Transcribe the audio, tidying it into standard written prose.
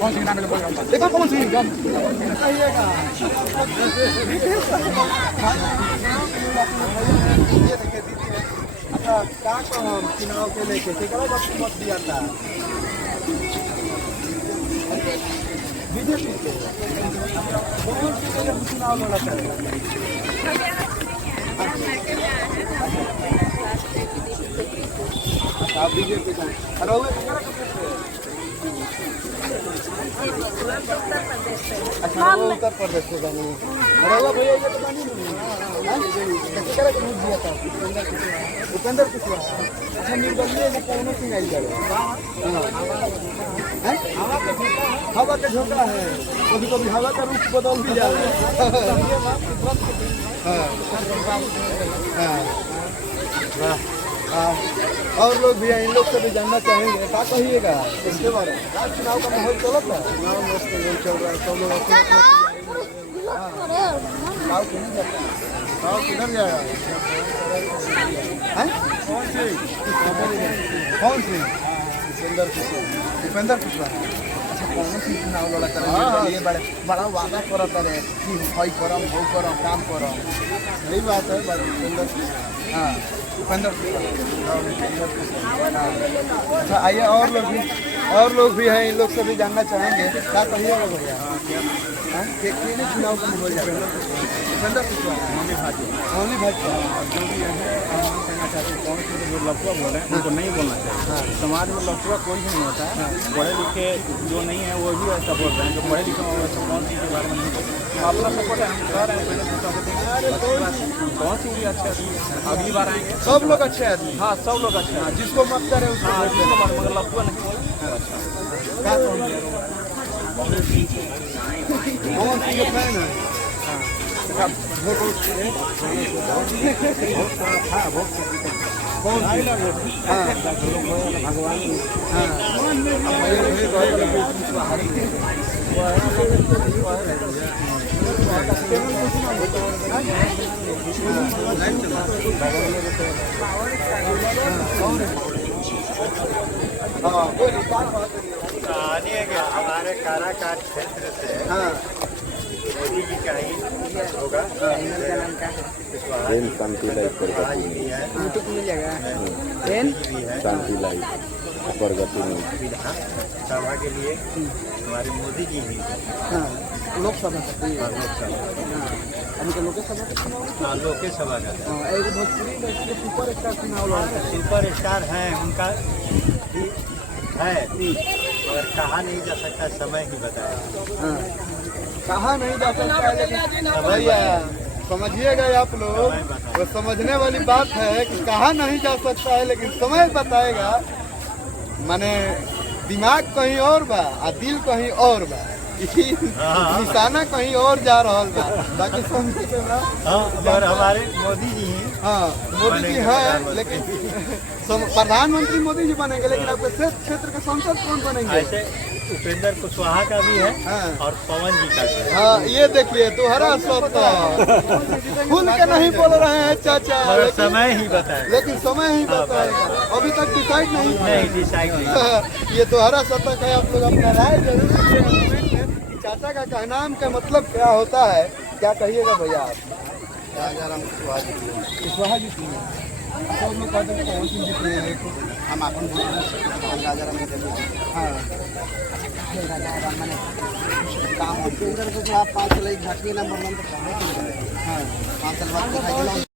कौन सी नाम है देखो कौन सी कहिएगा अच्छा क्या कहो चुनाव के लेके मत दिया था बीजेपी के कौन सी चुनाव लड़ा था आप बीजेपी का अरे अच्छा वो उत्तर प्रदेश से जाने अरे भैया ये तो पानी कैसे करे तो दिया था उपेंद्र कुशवाहा अच्छा निर्दलीय में कौन सिंह आई जाए हवा का झोंका है कभी कभी हवा का रूप बदल भी जाए और लोग भी इन लोग से भी जानना चाहेंगे क्या कहिएगा इसके बारे में चुनाव का माहौल चल रहा है चुनाव मस्त चल रहा है सब लोग किधर जाएगा कौन सी उपेंद्र कुशवाहा अच्छा कौन सी चुनाव लड़ा कर बड़ा वादा करता रहे कि भाई करम वो करम काम करम यही बात है उपेंद्र हाँ उपेंद्र अच्छा आइए और लोग भी हैं इन लोग से भी जानना चाहेंगे क्या कहिएगा भैया चुनाव का हो जाएगा उपेंद्र मौली भाजपा जो भी है कहना चाहते हैं कौन से जो लफुआ बोल रहे हैं उनको नहीं बोलना चाहिए समाज में लफुआ कोई नहीं होता है पढ़े लिखे जो नहीं है वो भी ऐसा बोल रहे हैं जो पढ़े लिखे ऐसा कौन सी के बारे में नहीं बोलते अपना सपोर्ट है हम कह रहे हैं पहले कौन सी भी अच्छे आदमी अगली बार आएंगे सब लोग अच्छे आदमी हाँ सब लोग अच्छे हैं जिसको मत करे उसको मगर लफुआ नहीं कौन सी फैन है हमारे काराकाट क्षेत्र से मोदी जी का ही होगा शांति लाइफ यूट्यूब मिल जाएगा शांति लाइफ प्रगति में सभा के लिए हमारे मोदी जी भी लोकसभा लोकसभा का भोजपुरी सुपर स्टार चुनाव सुपर स्टार है उनका भी है और कहा नहीं जा सकता समय ही बताया कहा नहीं जा सकता लेकिन भैया समझिएगा आप लोग वो समझने वाली बात है कि कहा नहीं जा सकता है लेकिन समय बताएगा माने दिमाग कहीं और बा आ दिल कहीं और बा निशाना कहीं और जा रहा बा बाकी समझिए ना और हमारे मोदी जी हैं हाँ मोदी जी है लेकिन प्रधानमंत्री मोदी जी बनेंगे लेकिन आपके क्षेत्र के सांसद कौन बनेंगे ऐसे उपेंद्र कुशवाहा का भी है और पवन जी का भी है हाँ ये देखिए तुम्हारा सत्ता खुल के नहीं बोल रहे हैं चाचा समय ही बताए लेकिन समय ही बताएगा अभी तक डिसाइड नहीं डिसाइड नहीं ये तुम्हारा सत्ता का आप लोग अपना राय जरूर दीजिए कि चाचा का कहनाम का मतलब क्या होता है क्या कहिएगा भैया आप कुशवाहा जी सब लोग कहते हैं कौन सी जीत रहे हैं हम अपन राजा राम हाँ काम केंद्र को आप 5 साल घाटी नंबर हाँ 5 साल बाद